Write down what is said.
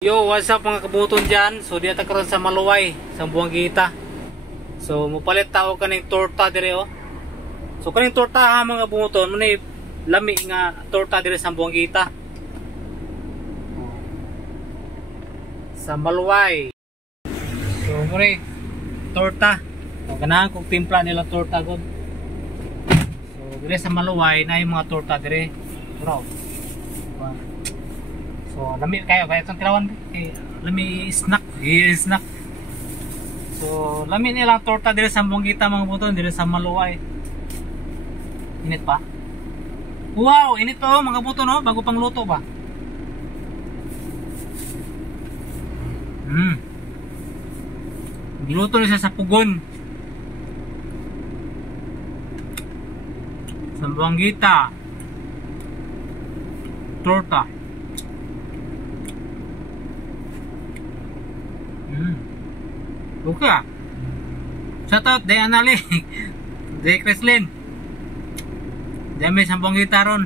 Yo, what's up mga kabuton dyan? So, di ata karon sa Maluway, sa Buanguita. So, mupalit tao kaning torta dire oh. So, kaning torta ha mga kabuton, muna lami nga torta dire sa Buanguita. Sa Maluway. So, muna torta. So, ganahan kong timpla nila torta god. So, dire sa Maluway na yung mga torta dire. Bro. So, lami kayo itong tilawan lami snack, snack. So, lami nilang torta dire sa Buanguita mga buton, dire sa Maluway. Init pa? Wow, init pa mga buton no, bago pang luto ba? Giluto na siya sa pugon. Sa Buanguita. Torta. Okay ah. Shout out Day Anali. Day Kreslin. Day may sa Buanguita ron.